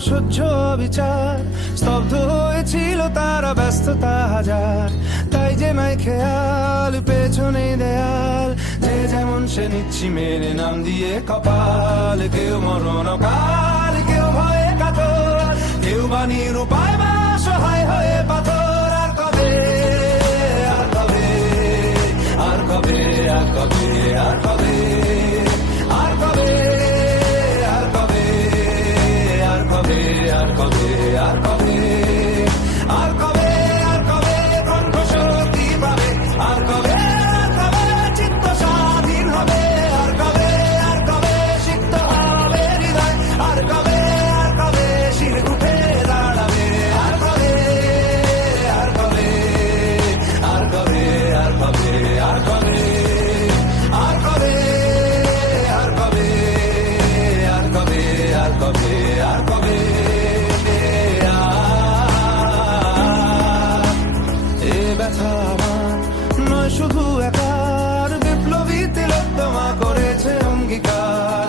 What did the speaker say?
অসহ্য বিচার, স্তব্ধ হয়েছিল তারা ব্যস্ততা হাজার। তাই যে নাই খেয়াল, পেছনে দেয়াল, যে যেমন সে নিচ্ছি মেনে নাম দিয়ে কপাল। কেউ মরণ কাল, কেউ ভয়ে কাতর, কেউ বা নিরুপায় বা সহায় হয়ে পাথর। আর কবে, আর কবে, আর কবে, আর কবে, আর কবে, আর কবে, আর কবে, আর কবে, আর কবে, আর কবে, আর কবে, আর কবে কণ্ঠ শক্তি পাবে, আর কবে, আর কবে চিত্ত স্বাধীন হবে, আর কবে, আর কবে সিক্ত হবে হৃদয়, আর কবে, আর কবে শির উঠে দাঁড়াবে, আর কবে, আর কবে, আর কবে, আর কবে, আর কবে, আর কবে, আর কবে, আর কবে, আর কবে, আর কবে। এ ব্যথা আমার নয় শুধু একার, বিপ্লবী তিলোত্তমা করেছে অঙ্গীকার।